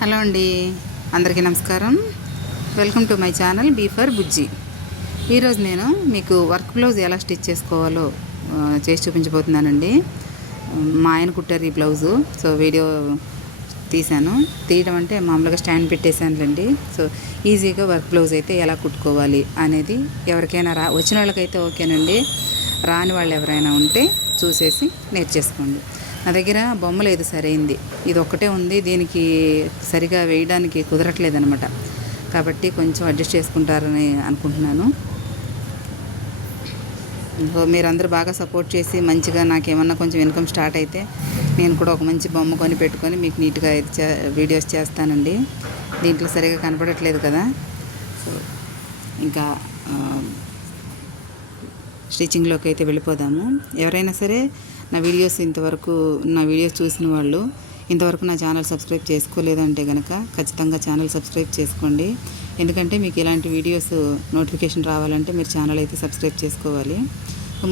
Hello అండి, అందరికీ నమస్కారం. Welcome to my channel B for Bujji. ఈరోజు నేను మీకు వర్క్ బ్లౌజ్ ఎలా స్టిచ్ చేసుకోవాలో చేసి చూపించబోతున్నానండి. మా ఆయన కుట్టారు ఈ బ్లౌజు. సో వీడియో తీశాను. తీయడం అంటే మామూలుగా స్టాండ్ పెట్టేశానులేండి. సో ఈజీగా వర్క్ బ్లౌజ్ అయితే ఎలా కుట్టుకోవాలి అనేది ఎవరికైనా వచ్చిన వాళ్ళకైతే ఓకేనండి. రాని వాళ్ళు ఎవరైనా ఉంటే చూసేసి నేర్చేసుకోండి. నా దగ్గర బొమ్మ లేదు సరైంది, ఇది ఒక్కటే ఉంది. దీనికి సరిగా వేయడానికి కుదరట్లేదు అనమాట. కాబట్టి కొంచెం అడ్జస్ట్ చేసుకుంటారని అనుకుంటున్నాను. మీరందరూ బాగా సపోర్ట్ చేసి మంచిగా నాకేమన్నా కొంచెం ఇన్కమ్ స్టార్ట్ అయితే నేను కూడా ఒక మంచి బొమ్మ కొని పెట్టుకొని మీకు నీట్గా వీడియోస్ చేస్తానండి. దీంట్లో సరిగా కనపడట్లేదు కదా. సో ఇంకా స్టిచ్చింగ్లోకి అయితే వెళ్ళిపోదాము. ఎవరైనా సరే నా వీడియోస్ చూసిన వాళ్ళు ఇంతవరకు నా ఛానల్ సబ్స్క్రైబ్ చేసుకోలేదంటే కనుక ఖచ్చితంగా ఛానల్ సబ్స్క్రైబ్ చేసుకోండి. ఎందుకంటే మీకు ఇలాంటి వీడియోస్ నోటిఫికేషన్ రావాలంటే మీరు ఛానల్ అయితే సబ్స్క్రైబ్ చేసుకోవాలి.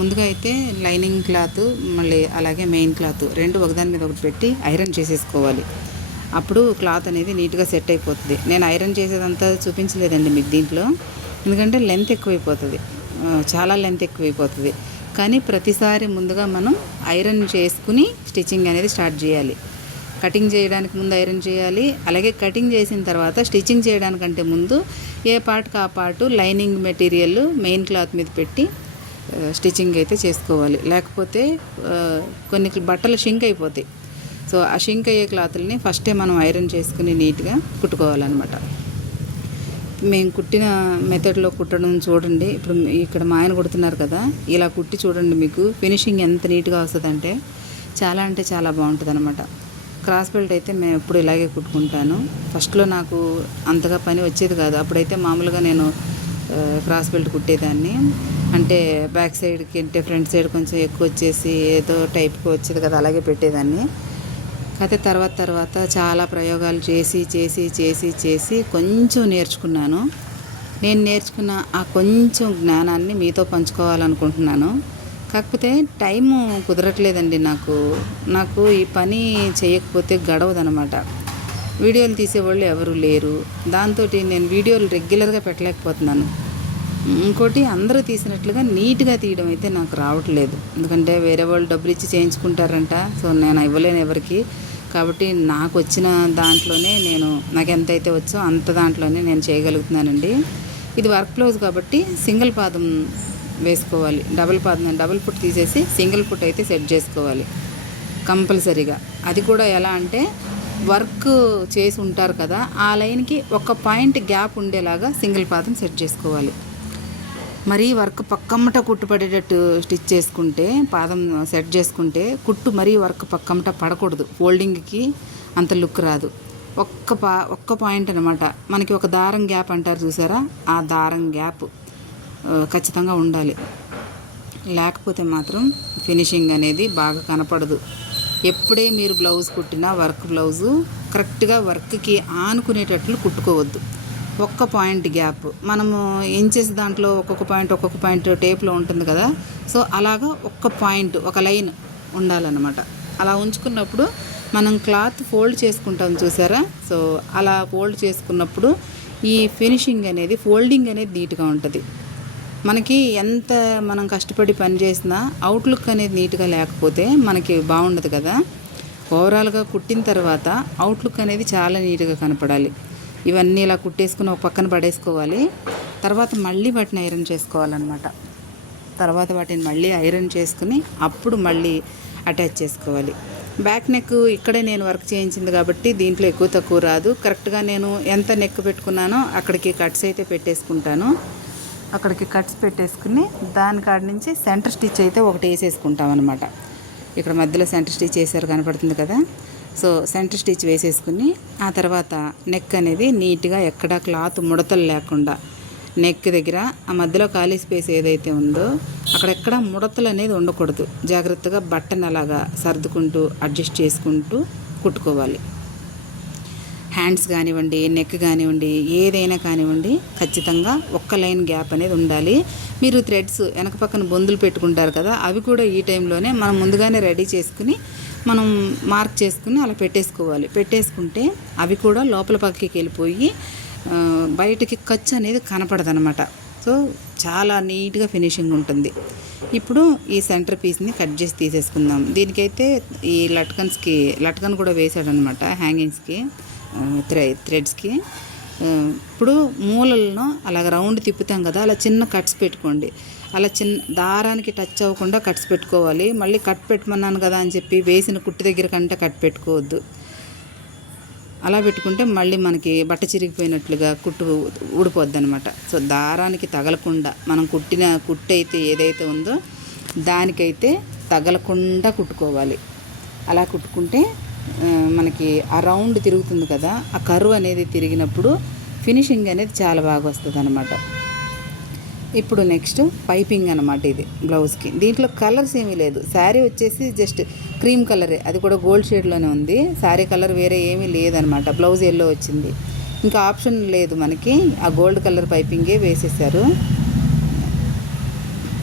ముందుగా అయితే లైనింగ్ క్లాత్ మళ్ళీ అలాగే మెయిన్ క్లాత్ రెండు ఒకదాని మీద ఒకటి పెట్టి ఐరన్ చేసేసుకోవాలి. అప్పుడు క్లాత్ అనేది నీట్గా సెట్ అయిపోతుంది. నేను ఐరన్ చేసేదంతా చూపించలేదండి మీకు దీంట్లో, ఎందుకంటే లెంత్ ఎక్కువైపోతుంది, చాలా లెంత్ ఎక్కువైపోతుంది. కానీ ప్రతిసారి ముందుగా మనం ఐరన్ చేసుకుని స్టిచ్చింగ్ అనేది స్టార్ట్ చేయాలి. కటింగ్ చేయడానికి ముందు ఐరన్ చేయాలి. అలాగే కటింగ్ చేసిన తర్వాత స్టిచ్చింగ్ చేయడానికంటే ముందు ఏ పార్ట్కి ఆ part lining material main cloth మీద పెట్టి స్టిచ్చింగ్ అయితే చేసుకోవాలి. లేకపోతే కొన్ని బట్టలు షింక్ అయిపోతాయి. సో ఆ షింక్ అయ్యే క్లాతుల్ని ఫస్టే మనం ఐరన్ చేసుకుని నీట్గా కుట్టుకోవాలన్నమాట. మేము కుట్టిన మెథడ్లో కుట్టడం చూడండి. ఇప్పుడు ఇక్కడ మా ఆయన కుడుతున్నారు కదా, ఇలా కుట్టి చూడండి. మీకు ఫినిషింగ్ ఎంత నీట్గా వస్తుందంటే చాలా బాగుంటుంది అనమాట. క్రాస్ బెల్ట్ అయితే మేము ఎప్పుడు ఇలాగే కుట్టుకుంటాను. ఫస్ట్లో నాకు అంతగా పని వచ్చేది కాదు. అప్పుడైతే మామూలుగా నేను క్రాస్ బెల్ట్ కుట్టేదాన్ని. అంటే బ్యాక్ సైడ్కి అంటే ఫ్రంట్ సైడ్ కొంచెం ఎక్కువ వచ్చేసి ఏదో టైప్కి వచ్చేది కదా, అలాగే పెట్టేదాన్ని. అయితే తర్వాత చాలా ప్రయోగాలు చేసి కొంచెం నేర్చుకున్నాను. నేను నేర్చుకున్న ఆ కొంచెం జ్ఞానాన్ని మీతో పంచుకోవాలనుకుంటున్నాను. కాకపోతే టైము కుదరట్లేదండి నాకు ఈ పని చేయకపోతే గడవదనమాట. వీడియోలు తీసేవాళ్ళు ఎవరు లేరు. దాంతో నేను వీడియోలు రెగ్యులర్గా పెట్టలేకపోతున్నాను. ఇంకోటి అందరూ తీసినట్లుగా నీట్గా తీయడం అయితే నాకు రావట్లేదు. ఎందుకంటే వేరే వాళ్ళు డబ్బులు ఇచ్చి చేయించుకుంటారంట. సో నేను ఇవ్వలేను ఎవరికి. కాబట్టి నాకు వచ్చిన దాంట్లోనే నాకు ఎంతైతే వచ్చో అంత దాంట్లోనే నేను చేయగలుగుతున్నానండి. ఇది వర్క్ బ్లౌజ్ కాబట్టి సింగిల్ పాదం వేసుకోవాలి. డబుల్ ఫుట్ తీసేసి సింగిల్ ఫుట్ అయితే సెట్ చేసుకోవాలి కంపల్సరీగా. అది కూడా ఎలా అంటే వర్క్ చేసి ఉంటారు కదా, ఆ లైన్కి ఒక పాయింట్ గ్యాప్ ఉండేలాగా సింగిల్ పాదం సెట్ చేసుకోవాలి. మరీ వర్క్ పక్కమ్మట కుట్టు పడేటట్టు స్టిచ్ చేసుకుంటే, పాదం సెట్ చేసుకుంటే కుట్టు మరీ వర్క్ పక్కమ్మట పడకూడదు. ఫోల్డింగ్కి అంత లుక్ రాదు. ఒక్క పాయింట్ అనమాట. మనకి ఒక దారం గ్యాప్ అంటారు చూసారా, ఆ దారం గ్యాప్ ఖచ్చితంగా ఉండాలి. లేకపోతే మాత్రం ఫినిషింగ్ అనేది బాగా కనపడదు. ఎప్పుడే మీరు బ్లౌజ్ కుట్టినా వర్క్ బ్లౌజు కరెక్ట్గా వర్క్కి ఆనుకునేటట్లు కుట్టుకోవద్దు. ఒక్క పాయింట్ గ్యాప్ మనము ఇంచెస్ దాంట్లో ఒక్కొక్క పాయింట్ టేప్లో ఉంటుంది కదా. సో అలాగా ఒక్క పాయింట్ ఒక లైన్ ఉండాలన్నమాట. అలా ఉంచుకున్నప్పుడు మనం క్లాత్ ఫోల్డ్ చేసుకుంటాం చూసారా. సో అలా ఫోల్డ్ చేసుకున్నప్పుడు ఈ ఫినిషింగ్ అనేది ఫోల్డింగ్ అనేది నీట్గా ఉంటుంది. మనకి ఎంత మనం కష్టపడి పని చేసినా అవుట్లుక్ అనేది నీట్గా లేకపోతే మనకి బాగుండదు కదా. ఓవరాల్గా కుట్టిన తర్వాత అవుట్లుక్ అనేది చాలా నీట్గా కనపడాలి. ఇవన్నీ ఇలా కుట్టేసుకుని ఒక పక్కన పడేసుకోవాలి. తర్వాత మళ్ళీ వాటిని ఐరన్ చేసుకోవాలన్నమాట. వాటిని మళ్ళీ ఐరన్ చేసుకుని అప్పుడు మళ్ళీ అటాచ్ చేసుకోవాలి. బ్యాక్ నెక్ ఇక్కడే నేను వర్క్ చేయించింది కాబట్టి దీంట్లో ఎక్కువ తక్కువ రాదు. కరెక్ట్గా నేను ఎంత నెక్ పెట్టుకున్నానో అక్కడికి కట్స్ అయితే పెట్టేసుకుంటాను. అక్కడికి కట్స్ పెట్టేసుకుని దాని కాడ నుంచి సెంటర్ స్టిచ్ అయితే ఒకటి వేసేసుకుంటాం అనమాట. ఇక్కడ మధ్యలో సెంటర్ స్టిచ్ వేసారు కనపడుతుంది కదా. సో సెంటర్ స్టిచ్ వేసేసుకుని ఆ తర్వాత నెక్ అనేది నీట్గా ఎక్కడ క్లాత్ ముడతలు లేకుండా నెక్ దగ్గర ఆ మధ్యలో ఖాళీ స్పేస్ ఏదైతే ఉందో అక్కడెక్కడ ముడతలు అనేది ఉండకూడదు. జాగ్రత్తగా బట్టను అలాగా సర్దుకుంటూ అడ్జస్ట్ చేసుకుంటూ కుట్టుకోవాలి. హ్యాండ్స్ కానివ్వండి, నెక్ కానివ్వండి, ఏదైనా కానివ్వండి ఖచ్చితంగా ఒక్క లైన్ గ్యాప్ అనేది ఉండాలి. మీరు థ్రెడ్స్ వెనక పక్కన బొందులు పెట్టుకుంటారు కదా, అవి కూడా ఈ టైంలోనే మనం ముందుగానే రెడీ చేసుకుని మనం మార్క్ చేసుకుని అలా పెట్టేసుకుంటే అవి కూడా లోపల పక్కకి వెళ్ళిపోయి బయటికి ఖర్చు అనేది కనపడదనమాట. సో చాలా నీట్గా ఫినిషింగ్ ఉంటుంది. ఇప్పుడు ఈ సెంటర్ పీస్ని కట్ చేసి తీసేసుకుందాం. దీనికైతే ఈ లట్కన్ కూడా వేసాడనమాట హ్యాంగింగ్స్కి, థ్రెడ్స్కి. ఇప్పుడు మూలలను అలాగ రౌండ్ తిప్పుతాం కదా, అలా చిన్న కట్స్ పెట్టుకోండి. అలా చిన్న దారానికి టచ్ అవ్వకుండా కట్స్ పెట్టుకోవాలి. మళ్ళీ కట్ పెట్టమన్నాను కదా అని చెప్పి వేసిన కుట్టు దగ్గర కంటే కట్ పెట్టుకోవద్దు. అలా పెట్టుకుంటే మళ్ళీ మనకి బట్ట చిరిగిపోయినట్లుగా కుట్టు ఊడిపోద్ది అనమాట. సో దారానికి తగలకుండా మనం కుట్టిన కుట్టు అయితే ఏదైతే ఉందో దానికైతే తగలకుండా కుట్టుకోవాలి. అలా కుట్టుకుంటే మనకి ఆ రౌండ్ తిరుగుతుంది కదా, ఆ కర్వ్ అనేది తిరిగినప్పుడు ఫినిషింగ్ అనేది చాలా బాగా వస్తుంది అనమాట. ఇప్పుడు నెక్స్ట్ పైపింగ్ అనమాట. ఇది బ్లౌజ్కి. దీంట్లో కలర్స్ ఏమీ లేదు. శారీ వచ్చేసి జస్ట్ క్రీమ్ కలరే, అది కూడా గోల్డ్ షేడ్లోనే ఉంది. శారీ కలర్ వేరే ఏమీ లేదనమాట. బ్లౌజ్ ఎల్లో వచ్చింది. ఇంకా ఆప్షన్ లేదు మనకి, ఆ గోల్డ్ కలర్ పైపింగే వేసేసారు.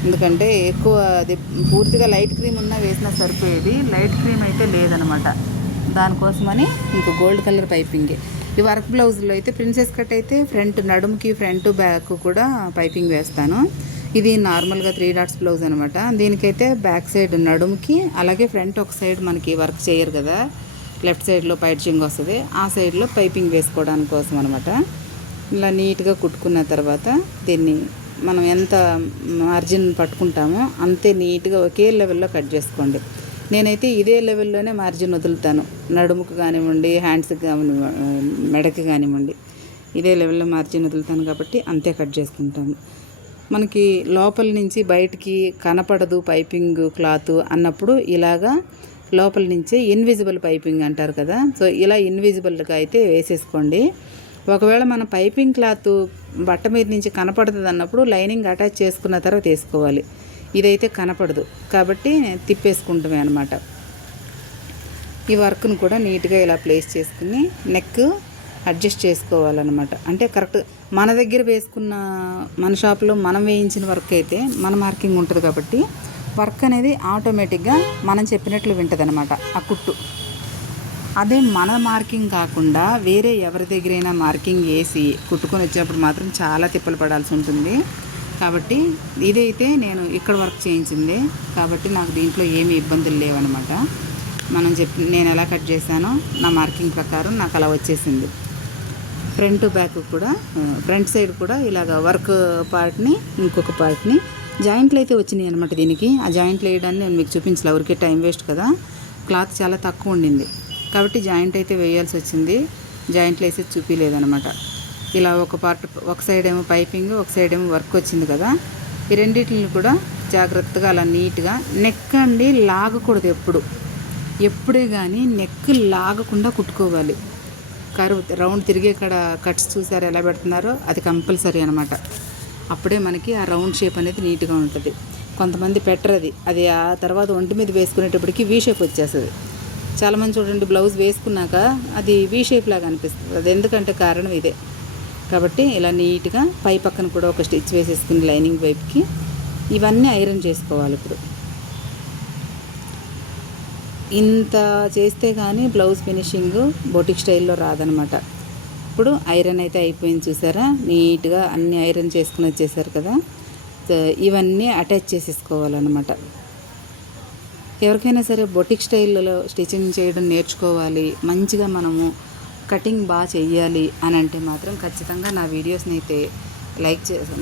ఎందుకంటే ఎక్కువ అది పూర్తిగా లైట్ క్రీమ్ ఉన్నా వేసినా సరిపోయేది, లైట్ క్రీమ్ అయితే లేదనమాట. దానికోసమని ఇంకా గోల్డ్ కలర్ పైపింగే. ఈ వర్క్ బ్లౌజ్లో అయితే ప్రిన్సెస్ కట్ అయితే ఫ్రంట్ నడుముకి ఫ్రంట్ బ్యాక్ కూడా పైపింగ్ వేస్తాను. ఇది నార్మల్గా 3 డాట్స్ బ్లౌజ్ అనమాట. దీనికైతే బ్యాక్ సైడ్ నడుముకి, అలాగే ఫ్రంట్ ఒక సైడ్ మనకి వర్క్ చేయరు కదా, లెఫ్ట్ సైడ్లో పైచింగ్ వస్తుంది, ఆ సైడ్లో పైపింగ్ వేసుకోవడానికి కోసం అనమాట. ఇలా నీట్గా కుట్టుకున్న తర్వాత దీన్ని మనం ఎంత మార్జిన్ పట్టుకుంటామో అంతే నీట్గా ఒకే లెవెల్లో కట్ చేసుకోండి. నేనైతే ఇదే లెవెల్లోనే మార్జిన్ వదులుతాను. నడుముకు కానివ్వండి, హ్యాండ్స్కి కానివ్వండి, మెడకి కానివ్వండి, ఇదే లెవెల్లో మార్జిన్ వదులుతాను కాబట్టి అంతే కట్ చేసుకుంటాను. మనకి లోపల నుంచి బయటికి కనపడదు పైపింగ్ క్లాత్ అన్నప్పుడు ఇలాగా లోపల నుంచే ఇన్విజిబుల్ పైపింగ్ అంటారు కదా, సో ఇలా ఇన్విజిబుల్గా అయితే వేసేసుకోండి. ఒకవేళ మన పైపింగ్ క్లాత్ బట్ట మీద నుంచి కనపడుతుంది అన్నప్పుడు లైనింగ్ అటాచ్ చేసుకున్న తర్వాత వేసుకోవాలి. ఇదైతే కనపడదు కాబట్టి తిప్పేసుకుంటామే అనమాట. ఈ వర్క్ను కూడా నీట్గా ఇలా ప్లేస్ చేసుకుని నెక్ అడ్జస్ట్ చేసుకోవాలన్నమాట. అంటే కరెక్ట్ మన దగ్గర వేసుకున్న, మన షాప్లో మనం వేయించిన వర్క్ అయితే మన మార్కింగ్ ఉంటుంది కాబట్టి వర్క్ అనేది ఆటోమేటిక్గా మనం చెప్పినట్లు వింటుంది అనమాట ఆ కుట్టు. అదే మన మార్కింగ్ కాకుండా వేరే ఎవరి దగ్గరైనా మార్కింగ్ వేసి కుట్టుకొని వచ్చేప్పుడు మాత్రం చాలా తిప్పలు పడాల్సి ఉంటుంది. కాబట్టి ఇదైతే నేను ఇక్కడ వర్క్ చేయించింది కాబట్టి నాకు దీంట్లో ఏమీ ఇబ్బందులు లేవన్నమాట. నేను ఎలా కట్ చేశానో నా మార్కింగ్ ప్రకారం నాకు అలా వచ్చేసింది. ఫ్రంట్ బ్యాక్ కూడా, ఫ్రంట్ సైడ్ కూడా ఇలాగ వర్క్ పార్ట్ని ఇంకొక పార్ట్ని జాయింట్లు అయితే వచ్చినాయి అనమాట. దీనికి ఆ జాయింట్లు వేయడాన్ని నేను మీకు చూపించలే, ఎవరికే టైం వేస్ట్ కదా, క్లాత్ చాలా తక్కువ ఉండింది కాబట్టి జాయింట్ అయితే వేయాల్సి వచ్చింది. జాయింట్లు వేసి చూపించలేదనమాట. ఇలా ఒక పార్ట్, ఒక సైడ్ ఏమో పైపింగ్, ఒక సైడ్ ఏమో వర్క్ వచ్చింది కదా, ఈ రెండింటిని కూడా జాగ్రత్తగా అలా నీట్గా నెక్ అండి లాగకూడదు. ఎప్పుడే కానీ నెక్ లాగకుండా కుట్టుకోవాలి. కర్వ్ రౌండ్ తిరిగే కాడ కట్స్ చూసారు ఎలా పెడుతున్నారో అది కంపల్సరీ అనమాట. అప్పుడే మనకి ఆ రౌండ్ షేప్ అనేది నీట్గా ఉంటుంది. కొంతమంది పెట్టరు అది ఆ తర్వాత ఒంటి మీద వేసుకునేటప్పటికి వీ షేప్ వచ్చేస్తుంది. చాలామంది చూడండి బ్లౌజ్ వేసుకున్నాక అది వీ షేప్ లాగా అనిపిస్తుంది. అది ఎందుకంటే కారణం ఇదే. కాబట్టి ఇలా నీట్గా పై పక్కన కూడా ఒక స్టిచ్ వేసేసుకుని లైనింగ్ వైపుకి ఇవన్నీ ఐరన్ చేసుకోవాలి. ఇప్పుడు ఇంత చేస్తే కానీ బ్లౌజ్ ఫినిషింగ్ బొటిక్ స్టైల్లో రాదనమాట. ఇప్పుడు ఐరన్ అయితే అయిపోయింది చూసారా, నీట్గా అన్నీ ఐరన్ చేసుకుని వచ్చేసారు కదా. ఇవన్నీ అటాచ్ చేసేసుకోవాలన్నమాట. ఎవరికైనా సరే బొటిక్ స్టైల్లో స్టిచ్చింగ్ చేయడం నేర్చుకోవాలి, మంచిగా మనము కటింగ్ బాగా చెయ్యాలి అని అంటే మాత్రం ఖచ్చితంగా నా వీడియోస్ని అయితే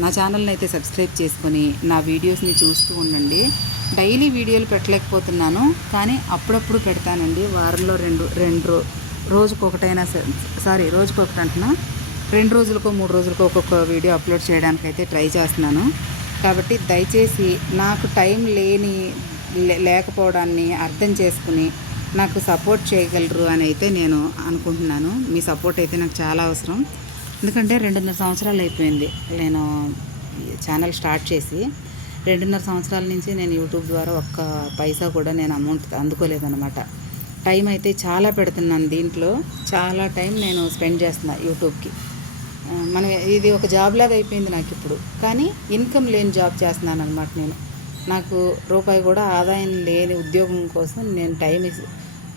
నా ఛానల్ని అయితే సబ్స్క్రైబ్ చేసుకొని నా వీడియోస్ని చూస్తూ ఉండండి. డైలీ వీడియోలు పెట్టలేకపోతున్నాను కానీ అప్పుడప్పుడు పెడతానండి. వారంలో రోజుకొకటైనా రోజుకొకటి అంటున్నా, 2 రోజులకో 3 రోజులకో ఒక్కొక్క వీడియో అప్లోడ్ చేయడానికి అయితే ట్రై చేస్తున్నాను. కాబట్టి దయచేసి నాకు టైం లేకపోవడాన్ని అర్థం చేసుకుని నాకు సపోర్ట్ చేయగలరు అని అయితే నేను అనుకుంటున్నాను. మీ సపోర్ట్ అయితే నాకు చాలా అవసరం. ఎందుకంటే 2.5 సంవత్సరాలు అయిపోయింది నేను ఛానల్ స్టార్ట్ చేసి. 2.5 సంవత్సరాల నుంచి నేను యూట్యూబ్ ద్వారా ఒక్క పైసా కూడా నేను అమౌంట్ అందుకోలేదన్నమాట. టైం అయితే చాలా పెడుతున్నాను దీంట్లో, చాలా టైం నేను స్పెండ్ చేస్తున్నా యూట్యూబ్కి. మనం ఇది ఒక జాబ్ లాగా అయిపోయింది నాకు ఇప్పుడు, కానీ ఇన్కమ్ లేని జాబ్ చేస్తున్నాను అనమాట నేను. నాకు రూపాయి కూడా ఆదాయం లేని ఉద్యోగం కోసం నేను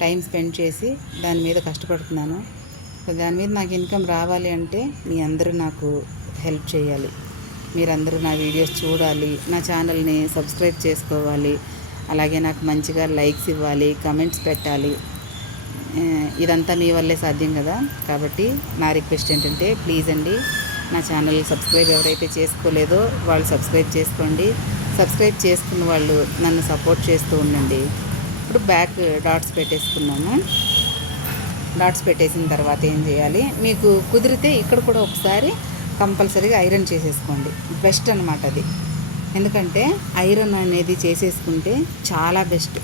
టైం స్పెండ్ చేసి దాని మీద కష్టపడుతున్నాను. దాని మీద నాకు ఇన్కమ్ రావాలి అంటే మీ అందరూ నాకు హెల్ప్ చేయాలి. మీరందరూ నా వీడియోస్ చూడాలి, నా ఛానల్ని సబ్స్క్రైబ్ చేసుకోవాలి, అలాగే నాకు మంచిగా లైక్స్ ఇవ్వాలి, కమెంట్స్ పెట్టాలి. ఇదంతా మీ వల్లే సాధ్యం కదా. కాబట్టి నా రిక్వెస్ట్ ఏంటంటే ప్లీజ్ అండి, నా ఛానల్ సబ్స్క్రైబ్ ఎవరైతే చేసుకోలేదో వాళ్ళు సబ్స్క్రైబ్ చేసుకోండి. సబ్స్క్రైబ్ చేసుకున్న వాళ్ళు నన్ను సపోర్ట్ చేస్తూ ఉండండి. ఇప్పుడు బ్యాక్ డాట్స్ పెట్టేసుకున్నాము. డాట్స్ పెట్టేసిన తర్వాత ఏం చేయాలి, మీకు కుదిరితే ఇక్కడ కూడా ఒకసారి కంపల్సరీగా ఐరన్ చేసేసుకోండి. బెస్ట్ అనమాట అది. ఎందుకంటే ఐరన్ అనేది చేసేసుకుంటే చాలా బెస్ట్,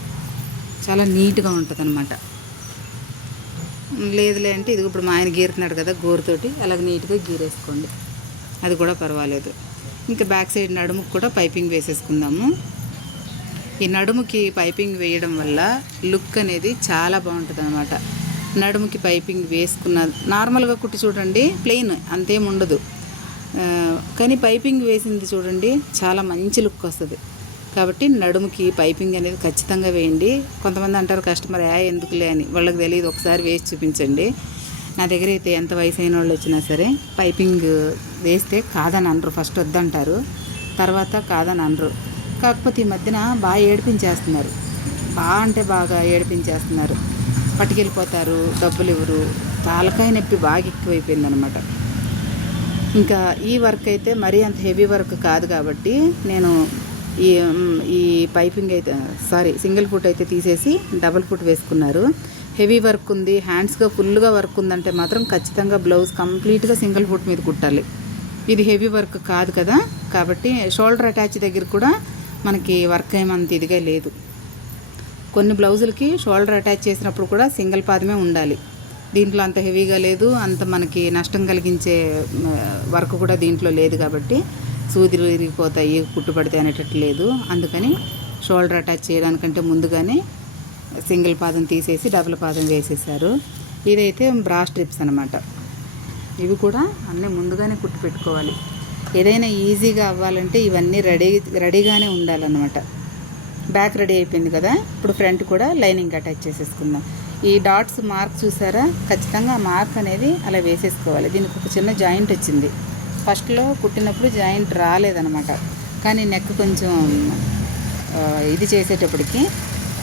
చాలా నీట్గా ఉంటుంది అనమాట. లేదులే అంటే ఇది ఇప్పుడు మా ఆయన గీరుతున్నాడు కదా గోరుతోటి, అలాగే నీట్గా గీరేసుకోండి, అది కూడా పర్వాలేదు. ఇంకా బ్యాక్ సైడ్ నడుముకు కూడా పైపింగ్ వేసేసుకుందాము. ఈ నడుముకి పైపింగ్ వేయడం వల్ల లుక్ అనేది చాలా బాగుంటుంది అనమాట. నడుముకి పైపింగ్ వేసుకున్న నార్మల్గా కుట్టి చూడండి, ప్లెయిన్ అంతేం ఉండదు, కానీ పైపింగ్ వేసింది చూడండి చాలా మంచి లుక్ వస్తుంది. కాబట్టి నడుముకి పైపింగ్ అనేది ఖచ్చితంగా వేయండి. కొంతమంది అంటారు కస్టమర్ ఎందుకులే అని, వాళ్ళకి తెలియదు, ఒకసారి వేసి చూపించండి. నా దగ్గర అయితే ఎంత వయసు అయిన వాళ్ళు వచ్చినా సరే పైపింగ్ వేస్తే కాదని అనరు, ఫస్ట్ వద్దంటారు, తర్వాత కాదని అనరు. కాకపోతే ఈ మధ్యన బాగా ఏడిపించేస్తున్నారు, బాగా ఏడిపించేస్తున్నారు. పట్టుకెళ్ళిపోతారు, డబ్బులు ఇవ్వరు, తలకాయ నొప్పి బాగా ఎక్కువైపోయిందనమాట. ఇంకా ఈ వర్క్ అయితే మరీ అంత హెవీ వర్క్ కాదు కాబట్టి నేను ఈ పైపింగ్ అయితే సింగిల్ ఫుట్ అయితే తీసేసి డబుల్ ఫుట్ వేసుకున్నారు. హెవీ వర్క్ ఉంది, హ్యాండ్స్గా ఫుల్గా వర్క్ ఉందంటే మాత్రం ఖచ్చితంగా బ్లౌజ్ కంప్లీట్గా సింగిల్ ఫుట్ మీద కుట్టాలి. ఇది హెవీ వర్క్ కాదు కదా, కాబట్టి షోల్డర్ అటాచ్ దగ్గర కూడా మనకి వర్క్ ఏమంత ఇదిగా లేదు. కొన్ని బ్లౌజులకి షోల్డర్ అటాచ్ చేసినప్పుడు కూడా సింగిల్ పాదమే ఉండాలి. దీంట్లో అంత హెవీగా లేదు, అంత మనకి నష్టం కలిగించే వర్క్ కూడా దీంట్లో లేదు. కాబట్టి సూదిలు ఇరిగిపోతాయి, కుట్టుపడితే అనేటట్టు లేదు. అందుకని షోల్డర్ అటాచ్ చేయడానికంటే ముందుగానే సింగిల్ పాదం తీసేసి డబుల్ పాదం వేసేసారు. ఇదైతే బ్రా స్ట్రిప్స్ అనమాట. ఇవి కూడా అన్నీ ముందుగానే కుట్టి పెట్టుకోవాలి. ఏదైనా ఈజీగా అవ్వాలంటే ఇవన్నీ రెడీగానే ఉండాలన్నమాట. బ్యాక్ రెడీ అయిపోయింది కదా, ఇప్పుడు ఫ్రంట్ కూడా లైనింగ్ అటాచ్ చేసేసుకుందాం. ఈ డాట్స్ మార్క్ చూసారా, ఖచ్చితంగా ఆ మార్క్ అనేది అలా వేసేసుకోవాలి. దీనికి ఒక చిన్న జాయింట్ వచ్చింది, ఫస్ట్లో కుట్టినప్పుడు జాయింట్ రాలేదనమాట. కానీ నెక్ కొంచెం ఇది చేసేటప్పటికి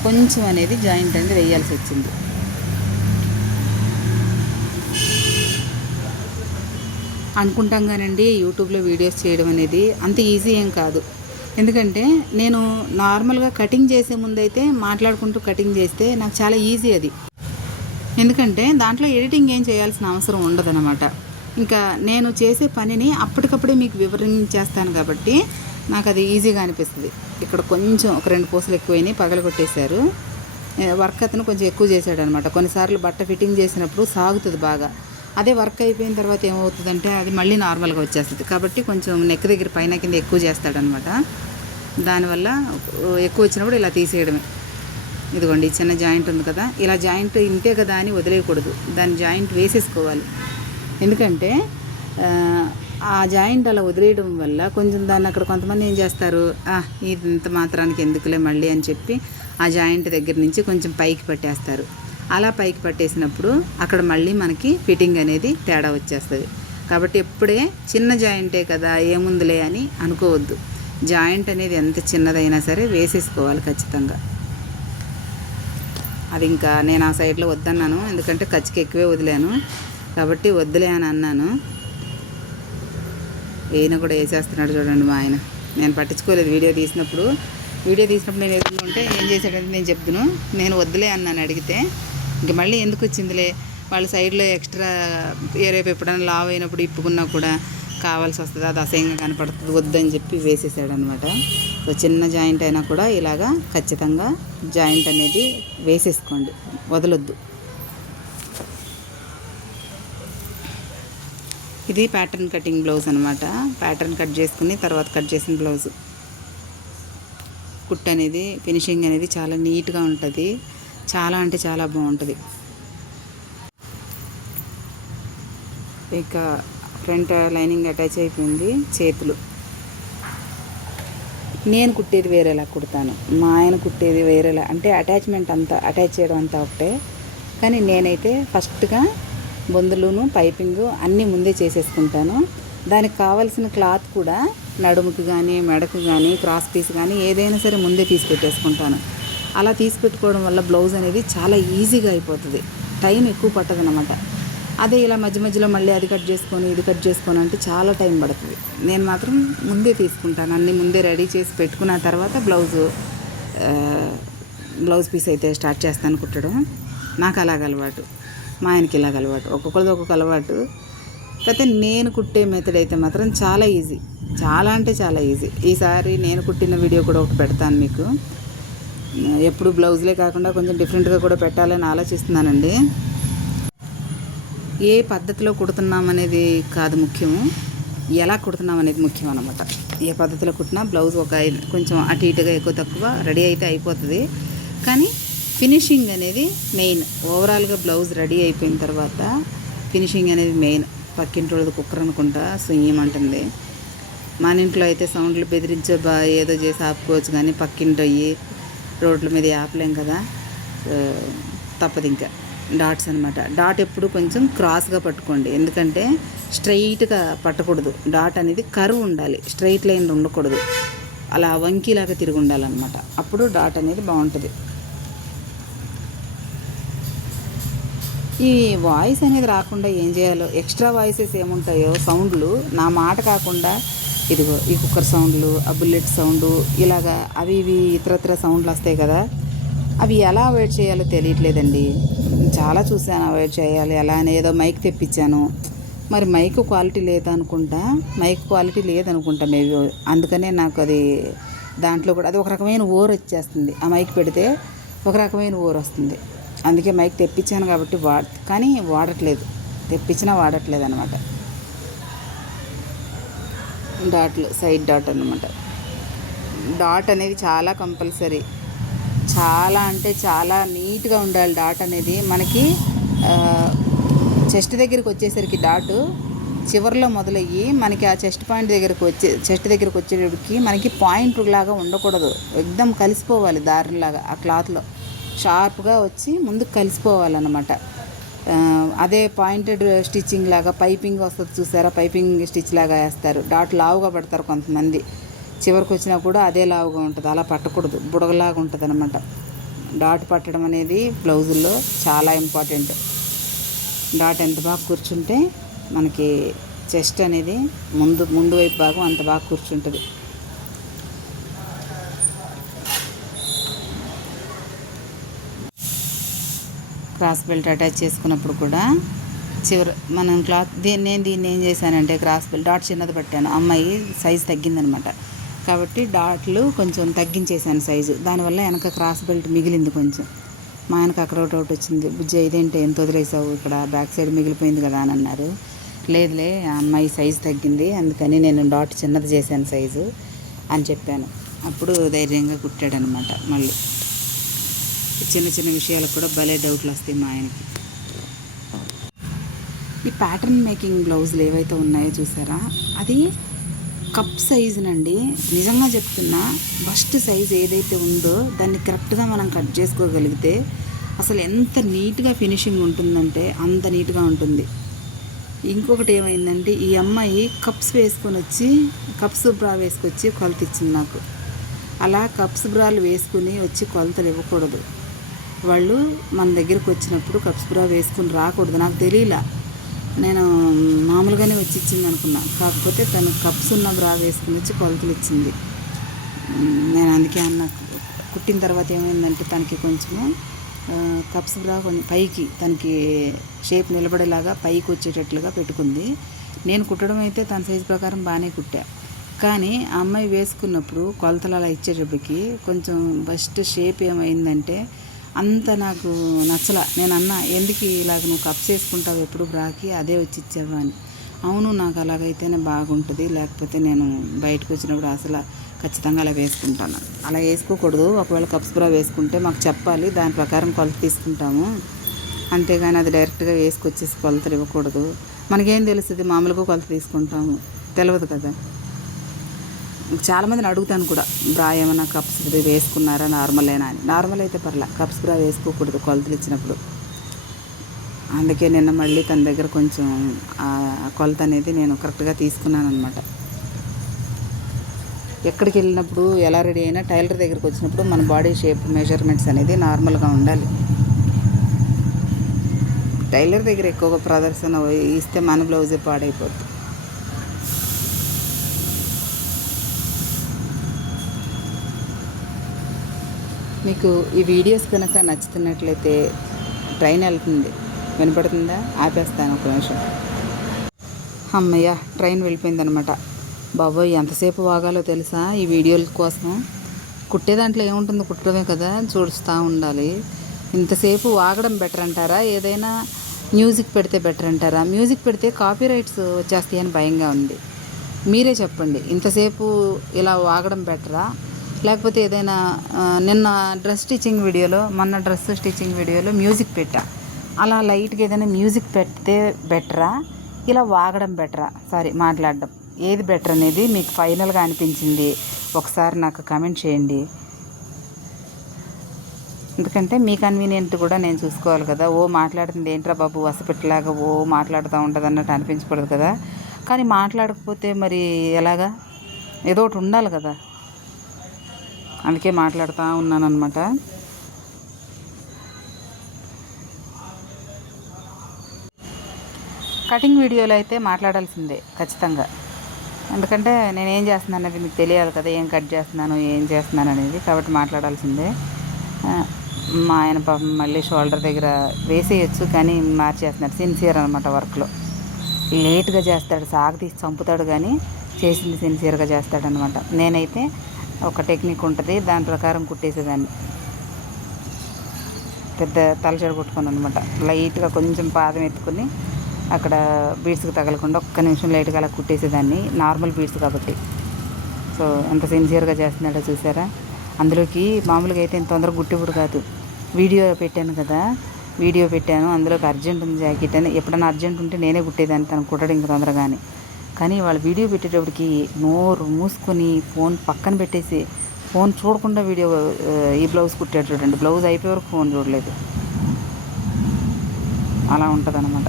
కొంచెం అనేది జాయింట్ అనేది వేయాల్సి వచ్చింది. అనుకుంటాం కానండి యూట్యూబ్లో వీడియోస్ చేయడం అనేది అంత ఈజీ ఏం కాదు. ఎందుకంటే నేను నార్మల్గా కటింగ్ చేసే ముందైతే మాట్లాడుకుంటూ కటింగ్ చేస్తే నాకు చాలా ఈజీ అది. ఎందుకంటే దాంట్లో ఎడిటింగ్ ఏం చేయాల్సిన అవసరం ఉండదన్నమాట. ఇంకా నేను చేసే పనిని అప్పటికప్పుడే మీకు వివరించేస్తాను కాబట్టి నాకు అది ఈజీగా అనిపిస్తుంది. ఇక్కడ కొంచెం ఒక 2 పూసలు ఎక్కువైనాయి, పగలగొట్టేశారు. వర్క్ అతను కొంచెం ఎక్కువ చేశాడు అనమాట. కొన్నిసార్లు బట్ట ఫిట్టింగ్ చేసినప్పుడు సాగుతుంది బాగా. అదే వర్క్ అయిపోయిన తర్వాత ఏమవుతుందంటే అది మళ్ళీ నార్మల్గా వచ్చేస్తుంది. కాబట్టి కొంచెం నెక్ దగ్గర పైన కింద ఎక్కువ చేస్తాడనమాట. దానివల్ల ఎక్కువ వచ్చినప్పుడు ఇలా తీసేయడమే. ఇదిగోండి చిన్న జాయింట్ ఉంది కదా, ఇలా జాయింట్ ఇంతే కదా అని వదిలేయకూడదు, దాని జాయింట్ వేసేసుకోవాలి. ఎందుకంటే ఆ జాయింట్ అలా వదిలేయడం వల్ల కొంచెం దాన్ని అక్కడ కొంతమంది ఏం చేస్తారు, ఇది ఇంత మాత్రానికి ఎందుకులే మళ్ళీ అని చెప్పి ఆ జాయింట్ దగ్గర నుంచి కొంచెం పైకి పట్టేస్తారు. అలా పైకి పట్టేసినప్పుడు అక్కడ మళ్ళీ మనకి ఫిట్టింగ్ అనేది తేడా వచ్చేస్తుంది. కాబట్టి ఎప్పుడే చిన్న జాయింటే కదా ఏముందిలే అని అనుకోవద్దు. జాయింట్ అనేది ఎంత చిన్నదైనా సరే వేసేసుకోవాలి ఖచ్చితంగా. అది ఇంకా నేను ఆ సైడ్లో వద్దన్నాను, ఎందుకంటే ఖర్చుకి ఎక్కువే వదిలాను కాబట్టి వద్దులే అని అన్నాను. ఈయన కూడా వేసేస్తున్నాడు చూడండి మా ఆయన. నేను పట్టించుకోలేదు వీడియో తీసినప్పుడు నేను ఎదుగుతుంటే ఏం చేశాడంటే నేను చెప్తును, నేను వద్దులే అన్నాను అడిగితే. ఇంక మళ్ళీ ఎందుకు వచ్చిందిలే, వాళ్ళ సైడ్లో ఎక్స్ట్రా రేపు ఎప్పుడైనా లావ్ అయినప్పుడు ఇప్పుకున్నా కూడా కావాల్సి వస్తుంది, అది అసహ్యంగా కనపడుతుంది, వద్దని చెప్పి వేసేసాడనమాట. సో చిన్న జాయింట్ అయినా కూడా ఇలాగా ఖచ్చితంగా జాయింట్ అనేది వేసేసుకోండి, వదలొద్దు. ఇది ప్యాటర్న్ కటింగ్ బ్లౌజ్ అనమాట. ప్యాటర్న్ కట్ చేసుకుని తర్వాత కట్ చేసిన బ్లౌజు. కుట్ అనేది ఫినిషింగ్ అనేది చాలా నీట్గా ఉంటుంది. చాలా అంటే చాలా బాగుంటుంది. ఇక ఫ్రంట్ లైనింగ్ అటాచ్ అయిపోయింది. చేతులు నేను కుట్టేది వేరేలా కుడతాను, మా ఆయన కుట్టేది వేరేలా, అంటే అటాచ్ చేయడం అంతా ఒకటే. కానీ నేనైతే ఫస్ట్గా బొందులును పైపింగ్ అన్నీ ముందే చేసేసుకుంటాను. దానికి కావాల్సిన క్లాత్ కూడా నడుముకి కానీ మెడకు కానీ క్రాస్ పీస్ కానీ ఏదైనా సరే ముందే తీసి పెట్టేసుకుంటాను. అలా తీసి పెట్టుకోవడం వల్ల బ్లౌజ్ అనేది చాలా ఈజీగా అయిపోతుంది, టైం ఎక్కువ పట్టదనమాట. అదే ఇలా మధ్య మధ్యలో మళ్ళీ అది కట్ చేసుకొని ఇది కట్ చేసుకొని అంటే చాలా టైం పడుతుంది. నేను మాత్రం ముందే తీసుకుంటాను, అన్నీ ముందే రెడీ చేసి పెట్టుకున్న తర్వాత బ్లౌజ్ పీస్ అయితే స్టార్ట్ చేస్తాను కుట్టడం. నాకు అలాగ అలవాటు, మా ఆయనకి ఇలాగ అలవాటు, ఒక్కొక్కరిది ఒక్కొక్క అలవాటు. అయితే నేను కుట్టే మెథడ్ అయితే మాత్రం చాలా ఈజీ, చాలా అంటే చాలా ఈజీ. ఈసారి నేను కుట్టిన వీడియో కూడా ఒకటి పెడతాను మీకు. ఎప్పుడు బ్లౌజ్లే కాకుండా కొంచెం డిఫరెంట్గా కూడా పెట్టాలని ఆలోచిస్తున్నానండి. ఏ పద్ధతిలో కుడుతున్నాం అనేది కాదు ముఖ్యము, ఎలా కుడుతున్నాం అనేది ముఖ్యం అన్నమాట. ఏ పద్ధతిలో కుట్టినా బ్లౌజ్ కొంచెం అటు ఇటుగా ఎక్కువ తక్కువ రెడీ అయితే అయిపోతుంది. కానీ ఫినిషింగ్ అనేది మెయిన్. ఓవరాల్గా బ్లౌజ్ రెడీ అయిపోయిన తర్వాత ఫినిషింగ్ అనేది మెయిన్. పక్కింటి రోజు కుక్కర్ అనుకుంటా సుయ్యమంటుంది. మన ఇంట్లో అయితే సౌండ్లు బెదిరించే ఏదో చేసి ఆపుకోవచ్చు, కానీ పక్కింటి అయ్యి రోడ్ల మీద ఆపలేం కదా, తప్పదు. ఇంకా డాట్స్ అనమాట. డాట్ ఎప్పుడు కొంచెం క్రాస్గా పట్టుకోండి, ఎందుకంటే స్ట్రైట్గా పట్టకూడదు. డాట్ అనేది కర్వ్ ఉండాలి, స్ట్రైట్ లైన్ ఉండకూడదు. అలా వంకీలాగా తిరిగి ఉండాలన్నమాట, అప్పుడు డాట్ అనేది బాగుంటుంది. ఈ వాయిస్ అనేది రాకుండా ఏం చేయాలో, ఎక్స్ట్రా వాయిసెస్ ఏముంటాయో సౌండ్లు, నా మాట కాకుండా ఇదిగో ఈ కుక్కర్ సౌండ్లు, ఆ బుల్లెట్ సౌండు, ఇలాగా అవి ఇవి ఇతరత్ర సౌండ్లు వస్తాయి కదా, అవి ఎలా అవాయిడ్ చేయాలో తెలియట్లేదండి. చాలా చూశాను అవాయిడ్ చేయాలి అలా అని. ఏదో మైక్ తెప్పించాను, మరి మైక్ క్వాలిటీ లేదనుకుంటా, మేబీ అందుకనే నాకు అది దాంట్లో కూడా అది ఒక రకమైన ఓర్ వచ్చేస్తుంది. ఆ మైక్ పెడితే ఒక రకమైన ఓర్ వస్తుంది. అందుకే మైక్ తెప్పించాను కాబట్టి కానీ వాడట్లేదు, తెప్పించినా వాడట్లేదు అనమాట. డాట్లు సైడ్ డాట్ అన్నమాట. డాట్ అనేది చాలా కంపల్సరీ, చాలా అంటే చాలా నీట్గా ఉండాలి. డాట్ అనేది మనకి చెస్ట్ దగ్గరికి వచ్చేసరికి డాటు చివరిలో మొదలయ్యి మనకి ఆ చెస్ట్ దగ్గరికి వచ్చేటప్పటికి మనకి పాయింట్ లాగా ఉండకూడదు, ఎక్దమ్ కలిసిపోవాలి దారిలాగా. ఆ క్లాత్లో షార్ప్గా వచ్చి ముందుకు కలిసిపోవాలన్నమాట. అదే పాయింటెడ్ స్టిచ్చింగ్ లాగా పైపింగ్ వస్తుంది చూసారా, పైపింగ్ స్టిచ్ లాగా వేస్తారు. డాట్ లావుగా పడతారు కొంతమంది, చివరికి వచ్చినా కూడా అదే లావుగా ఉంటుంది. అలా పట్టకూడదు, బుడగలాగా ఉంటుంది అనమాట. డాట్ పట్టడం అనేది బ్లౌజుల్లో చాలా ఇంపార్టెంట్. డాట్ ఎంత బాగా కూర్చుంటే మనకి చెస్ట్ అనేది ముందు వైపు భాగం అంత బాగా కూర్చుంటుంది. క్రాస్ బెల్ట్ అటాచ్ చేసుకున్నప్పుడు కూడా మనం క్లాత్ దీన్ని ఏం చేశానంటే క్రాస్ బెల్ట్ డాట్ చిన్నది పట్టాను, అమ్మాయి సైజు తగ్గిందనమాట. కాబట్టి డాట్లు కొంచెం తగ్గించేసాను సైజు. దానివల్ల వెనక క్రాస్ బెల్ట్ మిగిలింది కొంచెం. మా ఆయనకు అక్కడ ఒకటి వచ్చింది, బుజ్జి ఇదేంటి ఎంత వదిలేసావు, ఇక్కడ బ్యాక్ సైడ్ మిగిలిపోయింది కదా అని అన్నారు. లేదులే ఆ అమ్మాయి సైజు తగ్గింది, అందుకని నేను డాట్ చిన్నది చేశాను సైజు అని చెప్పాను. అప్పుడు ధైర్యంగా కుట్టాడనమాట. మళ్ళీ చిన్న చిన్న విషయాలకు కూడా భలే డౌట్లు వస్తాయి మా ఆయనకి. ఈ ప్యాటర్న్ మేకింగ్ బ్లౌజులు ఏవైతే ఉన్నాయో చూసారా, అది కప్ సైజునండి. నిజంగా చెప్తున్నా, బస్ట్ సైజ్ ఏదైతే ఉందో దాన్ని కరెక్ట్గా మనం కట్ చేసుకోగలిగితే అసలు ఎంత నీట్గా ఫినిషింగ్ ఉంటుందంటే అంత నీట్గా ఉంటుంది. ఇంకొకటి ఏమైందంటే ఈ అమ్మాయి కప్స్ బ్రా వేసుకొచ్చి కొలత ఇచ్చింది నాకు. అలా కప్స్ బ్రాలు వేసుకుని వచ్చి కొలతలు ఇవ్వకూడదు. వాళ్ళు మన దగ్గరకు వచ్చినప్పుడు కప్స్ బ్రా వేసుకుని రాకూడదు. నాకు తెలియలా, నేను మామూలుగానే వచ్చి ఇచ్చింది అనుకున్నా. కాకపోతే తను కప్స్ ఉన్న బ్రా వేసుకుని వచ్చి కొలతలు ఇచ్చింది. నేను అందుకే కుట్టిన తర్వాత ఏమైందంటే తనకి కొంచెము కప్స్ బ్రా కొంచెం పైకి తనకి షేప్ నిలబడేలాగా పైకి వచ్చేటట్లుగా పెట్టుకుంది. నేను కుట్టడం అయితే తన సైజు ప్రకారం బాగానే కుట్టా. కానీ ఆ అమ్మాయి వేసుకున్నప్పుడు కొలతలు అలా ఇచ్చేటప్పటికి కొంచెం బస్ట్ షేప్ ఏమైందంటే అంత నాకు నచ్చలా. నేను అన్నా, ఎందుకు ఇలాగ నువ్వు కప్స్ వేసుకుంటావు ఎప్పుడు బ్రాకి, అదే వచ్చి ఇచ్చావా అని. అవును, నాకు అలాగైతేనే బాగుంటుంది, లేకపోతే నేను బయటకు వచ్చినప్పుడు అసలు ఖచ్చితంగా అలా వేసుకుంటాను. అలా వేసుకోకూడదు. ఒకవేళ కప్స్ బ్రా వేసుకుంటే మాకు చెప్పాలి, దాని ప్రకారం కొలత తీసుకుంటాము. అంతేగాని అది డైరెక్ట్గా వేసుకొచ్చేసి కొలతలు ఇవ్వకూడదు. మనకేం తెలుస్తుంది, మామూలుగా కొలత తీసుకుంటాము, తెలియదు కదా. చాలామందిని అడుగుతాను కూడా, బ్రా ఏమైనా కప్స్ వేసుకున్నారా, నార్మలేనా అని. నార్మల్ అయితే పర్లే, కప్స్ బ్రా వేసుకోకూడదు కొలతలు ఇచ్చినప్పుడు. అందుకే నిన్న మళ్ళీ తన దగ్గర కొంచెం కొలత అనేది నేను కరెక్ట్గా తీసుకున్నాను అనమాట. ఎక్కడికి వెళ్ళినప్పుడు ఎలా రెడీ అయినా టైలర్ దగ్గరికి వచ్చినప్పుడు మన బాడీ షేప్ మెజర్మెంట్స్ అనేది నార్మల్గా ఉండాలి. టైలర్ దగ్గర ఎక్కువగా ప్రదర్శన ఇస్తే మన బ్లౌజే పాడైపోద్ది. మీకు ఈ వీడియోస్ కనుక నచ్చుతున్నట్లయితే ట్రైన్ వెళ్తుంది, వినపడుతుందా? ఆపేస్తాను ఒక నిమిషం. అమ్మయ్య, ట్రైన్ వెళ్ళిపోయిందనమాట. బాబోయ్, ఎంతసేపు వాగాలో తెలుసా ఈ వీడియోల కోసం. కుట్టే దాంట్లో ఏముంటుందో, కుట్టడమే కదా, చూస్తూ ఉండాలి. ఇంతసేపు వాగడం బెటర్ అంటారా, ఏదైనా మ్యూజిక్ పెడితే బెటర్ అంటారా? మ్యూజిక్ పెడితే కాపీ రైట్స్ వచ్చేస్తాయి అని భయంగా ఉంది. మీరే చెప్పండి, ఇంతసేపు ఇలా వాగడం బెటరా, లేకపోతే ఏదైనా నిన్న మొన్న డ్రెస్ స్టిచ్చింగ్ వీడియోలో మ్యూజిక్ పెట్టా, అలా లైట్గా ఏదైనా మ్యూజిక్ పెడితే బెటరా, ఇలా వాగడం బెటరా, మాట్లాడడం ఏది బెటర్ అనేది మీకు ఫైనల్గా అనిపించింది ఒకసారి నాకు కమెంట్ చేయండి. ఎందుకంటే మీ కన్వీనియంట్ కూడా నేను చూసుకోవాలి కదా. మాట్లాడుతుంది ఏంట్రా బాబు వసపెట్టలాగా మాట్లాడుతూ ఉంటుంది అన్నట్టు అనిపించకూడదు కదా. కానీ మాట్లాడకపోతే మరి ఎలాగా, ఏదో ఒకటి ఉండాలి కదా. అందుకే మాట్లాడుతూ ఉన్నాను అనమాట. కటింగ్ వీడియోలో అయితే మాట్లాడాల్సిందే ఖచ్చితంగా. ఎందుకంటే నేను ఏం చేస్తున్నాను అనేది మీకు తెలియాలి కదా, ఏం కట్ చేస్తున్నాను, ఏం చేస్తున్నాను అనేది. కాబట్టి మాట్లాడాల్సిందే. మా ఆయన పాపం మళ్ళీ షోల్డర్ దగ్గర వేసేయచ్చు, కానీ మార్చేస్తున్నాడు. సిన్సియర్ అనమాట వర్క్లో. లేట్గా చేస్తాడు, సాగు తీసి చంపుతాడు, కానీ చేసింది సిన్సియర్గా చేస్తాడనమాట. నేనైతే ఒక టెక్నిక్ ఉంటుంది, దాని ప్రకారం కుట్టేసేదాన్ని. పెద్ద తలచెడ కొట్టుకొని అనమాట. లైట్గా కొంచెం పాదం ఎత్తుకొని అక్కడ బీడ్స్కి తగలకుండా ఒక్క నిమిషం లైట్గా అలా కుట్టేసేదాన్ని. నార్మల్ బీడ్స్ కాబట్టి. సో ఎంత సిన్సియర్గా చేస్తున్నాడో చూసారా. అందులోకి మామూలుగా అయితే ఇంత తొందరగా గుట్టిప్పుడు కాదు. వీడియో పెట్టాను, అందులోకి అర్జెంట్ ఉంది జాకెట్ అని. ఎప్పుడైనా అర్జెంట్ ఉంటే నేనే కుట్టేదాన్ని, తను కుట్టడం ఇంకా తొందరగానే. కానీ వాళ్ళు వీడియో పెట్టేటప్పటికి నోరు మూసుకొని ఫోన్ పక్కన పెట్టేసి, ఫోన్ చూడకుండా ఈ బ్లౌజ్ కుట్టాడు చూడండి. బ్లౌజ్ అయిపోయే వరకు ఫోన్ చూడలేదు. అలా ఉంటుంది అన్నమాట.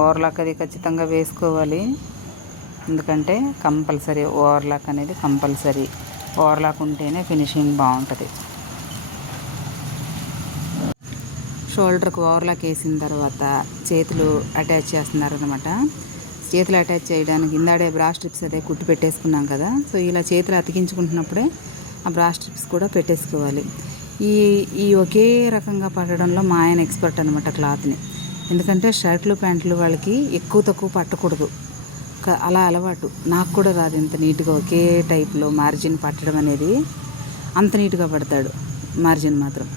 ఓవర్లాక్ అది ఖచ్చితంగా వేసుకోవాలి. ఎందుకంటే కంపల్సరీ ఓవర్లాక్ అనేది కంపల్సరీ. ఓవర్లాక్ ఉంటేనే ఫినిషింగ్ బాగుంటుంది. షోల్డర్కి ఓవర్లాక్ వేసిన తర్వాత చేతులు అటాచ్ చేస్తున్నారనమాట. చేతులు అటాచ్ చేయడానికి ఇందాడే బ్రా స్ట్రిప్స్ అదే కుట్టు పెట్టేసుకున్నాం కదా. సో ఇలా చేతులు అతికించుకుంటున్నప్పుడే ఆ బ్రా స్ట్రిప్స్ కూడా పెట్టేసుకోవాలి. ఈ ఒకే రకంగా పట్టడంలో మా ఆయన ఎక్స్పర్ట్ అనమాట క్లాత్ని. ఎందుకంటే షర్ట్లు ప్యాంట్లు వాళ్ళకి ఎక్కువ తక్కువ పట్టకూడదు, అలా అలవాటు. నాకు కూడా రాదు ఇంత నీట్గా ఒకే టైప్లో మార్జిన్ పట్టడం అనేది. అంత నీట్గా పడతాడు మార్జిన్ మాత్రం.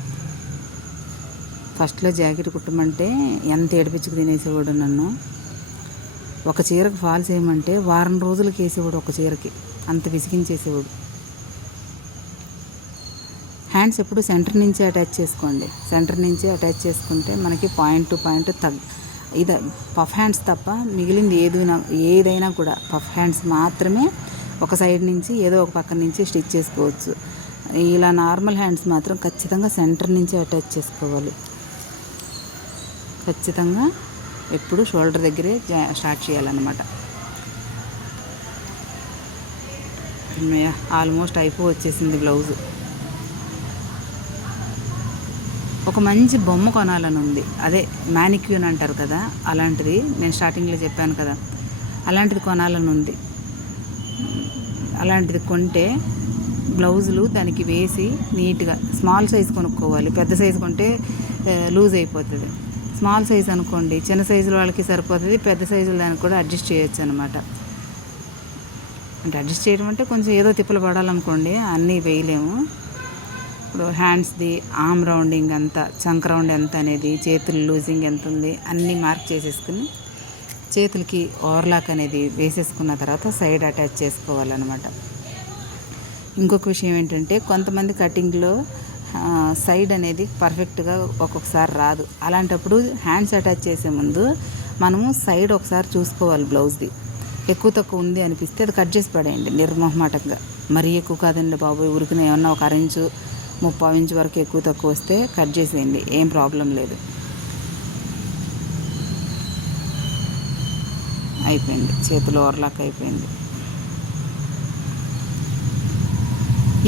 ఫస్ట్లో జాకెట్ కుట్టమంటే ఎంత ఏడిపించుకు తినేసేవాడు నన్ను. ఒక చీరకు ఫాల్స్ వేయమంటే వారం రోజులకి వేసేవాడు ఒక చీరకి, అంత విసిగించేసేవాడు. హ్యాండ్స్ ఎప్పుడు సెంటర్ నుంచే అటాచ్ చేసుకోండి. సెంటర్ నుంచి అటాచ్ చేసుకుంటే మనకి పాయింట్ టు పాయింట్ ఇది పఫ్ హ్యాండ్స్ తప్ప మిగిలింది ఏదైనా కూడా పఫ్ హ్యాండ్స్ మాత్రమే ఒక సైడ్ నుంచి ఏదో ఒక పక్క నుంచి స్టిచ్ చేసుకోవచ్చు. ఇలా నార్మల్ హ్యాండ్స్ మాత్రం ఖచ్చితంగా సెంటర్ నుంచి అటాచ్ చేసుకోవాలి. ఖచ్చితంగా ఎప్పుడు షోల్డర్ దగ్గరే స్టార్ట్ చేయాలన్నమాట. ఆల్మోస్ట్ వచ్చేసింది బ్లౌజు. ఒక మంచి బొమ్మ కొనాలని ఉంది, అదే మ్యానిక్యూన్ అంటారు కదా, అలాంటిది. నేను స్టార్టింగ్లో చెప్పాను కదా, అలాంటిది కొనాలని ఉంది. అలాంటిది కొంటే బ్లౌజులు దానికి వేసి నీట్గా స్మాల్ సైజ్ కొనుక్కోవాలి. పెద్ద సైజు కొంటే లూజ్ అయిపోతుంది. స్మాల్ సైజ్ అనుకోండి, చిన్న సైజుల వాళ్ళకి సరిపోతుంది, పెద్ద సైజుల దానికి కూడా అడ్జస్ట్ చేయొచ్చు అనమాట. అంటే అడ్జస్ట్ చేయడం అంటే కొంచెం ఏదో తిప్పలు పడాలనుకోండి, అన్నీ వేయలేము. ఇప్పుడు హ్యాండ్స్ది ఆర్మ్ రౌండింగ్ ఎంత, చంక్ రౌండ్ ఎంత అనేది, చేతులు లూజింగ్ ఎంత ఉంది అన్నీ మార్క్ చేసేసుకుని చేతులకి ఓవర్లాక్ అనేది వేసేసుకున్న తర్వాత సైడ్ అటాచ్ చేసుకోవాలన్నమాట. ఇంకొక విషయం ఏంటంటే కొంతమంది కటింగ్లో సైడ్ అనేది పర్ఫెక్ట్గా ఒక్కొక్కసారి రాదు. అలాంటప్పుడు హ్యాండ్స్ అటాచ్ చేసే ముందు మనము సైడ్ ఒకసారి చూసుకోవాలి. బ్లౌజ్ది ఎక్కువ తక్కువ ఉంది అనిపిస్తే అది కట్ చేసి పడేయండి నిర్మోహమాటంగా. మరీ ఎక్కువ కాదండి బాబు, ఉరికిన ఏమన్నా ఒక 1 ఇంచు 3/4 ఇంచు వరకు ఎక్కువ తక్కువ వస్తే కట్ చేసేయండి, ఏం ప్రాబ్లం లేదు. అయిపోయింది, చేతులు ఓవర్లాక్ అయిపోయింది.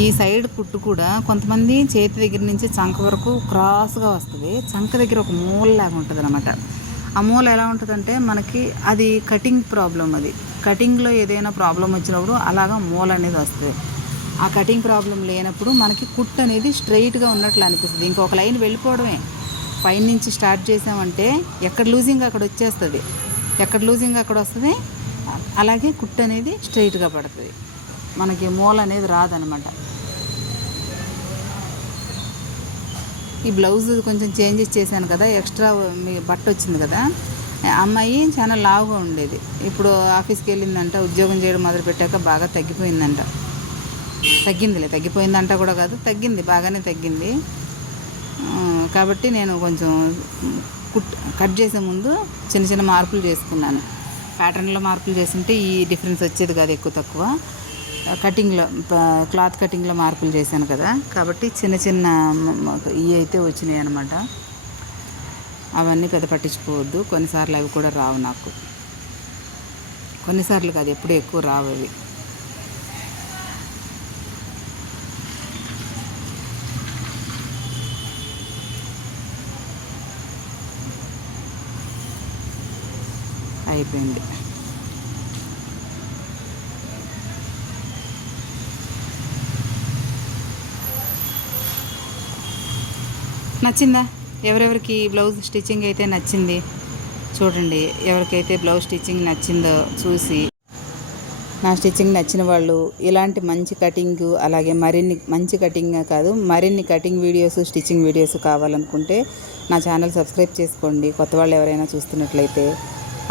ఈ సైడ్ కుట్టు కూడా కొంతమంది చేతి దగ్గర నుంచి చంక వరకు క్రాస్గా వస్తుంది. చంక దగ్గర ఒక మూలలాగా ఉంటుంది అనమాట. ఆ మూల ఎలా ఉంటుందంటే మనకి అది కటింగ్ ప్రాబ్లం. అది కటింగ్లో ఏదైనా ప్రాబ్లం వచ్చినప్పుడు అలాగా మూల అనేది వస్తుంది. ఆ కటింగ్ ప్రాబ్లం లేనప్పుడు మనకి కుట్టు అనేది స్ట్రైట్గా ఉన్నట్లు అనిపిస్తుంది. ఇంకొక లైన్ వెళ్ళిపోవడమే. పైనుంచి స్టార్ట్ చేసామంటే ఎక్కడ లూజింగ్ అక్కడ వచ్చేస్తుంది, ఎక్కడ లూజింగ్ అక్కడ వస్తుంది. అలాగే కుట్టు అనేది స్ట్రైట్గా పడుతుంది, మనకి మూల అనేది రాదనమాట. ఈ బ్లౌజ్ కొంచెం చేంజెస్ చేశాను కదా, ఎక్స్ట్రా మీ బట్ట వచ్చింది కదా. అమ్మాయి చాలా లావుగా ఉండేది, ఇప్పుడు ఆఫీస్కి వెళ్ళిందంట, ఉద్యోగం చేయడం మొదలుపెట్టాక బాగా తగ్గిపోయిందంట. తగ్గిపోయిందంట కూడా కాదు, తగ్గింది, బాగానే తగ్గింది. కాబట్టి నేను కొంచెం కట్ చేసే ముందు చిన్న చిన్న మార్పులు చేసుకున్నాను. ప్యాటర్న్లో మార్పులు చేస్తుంటే ఈ డిఫరెన్స్ వచ్చేది కాదు, ఎక్కువ తక్కువ. కటింగ్లో క్లాత్ కటింగ్లో మార్పులు చేశాను కదా, కాబట్టి చిన్న చిన్న ఇవి అయితే వచ్చినాయి అన్నమాట. అవన్నీ పెద్ద పట్టించుకోవద్దు. కొన్నిసార్లు అవి కూడా రావు నాకు, కొన్నిసార్లు కాదు ఎప్పుడు ఎక్కువ రావు అవి. అయిపోయింది. నచ్చిందా? ఎవరెవరికి బ్లౌజ్ స్టిచ్చింగ్ అయితే నచ్చింది చూడండి. ఎవరికైతే బ్లౌజ్ స్టిచ్చింగ్ నచ్చిందో చూసి, నా స్టిచ్చింగ్ నచ్చిన వాళ్ళు ఇలాంటి మంచి కటింగ్, అలాగే మరిన్ని మంచి కటింగ్ కాదు మరిన్ని కటింగ్ వీడియోస్, స్టిచ్చింగ్ వీడియోస్ కావాలనుకుంటే నా ఛానల్ సబ్స్క్రైబ్ చేసుకోండి, కొత్త వాళ్ళు ఎవరైనా చూస్తున్నట్లయితే.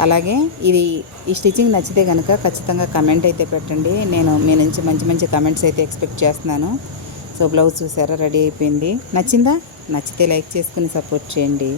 అలాగే ఈ స్టిచ్చింగ్ నచ్చితే కనుక ఖచ్చితంగా కమెంట్ అయితే పెట్టండి. నేను మీ నుంచి మంచి మంచి కమెంట్స్ అయితే ఎక్స్పెక్ట్ చేస్తున్నాను. సో బ్లౌజ్ చూసారా, రెడీ అయిపోయింది. నచ్చిందా? నచ్చితే లైక్ చేసుకుని సపోర్ట్ చేయండి.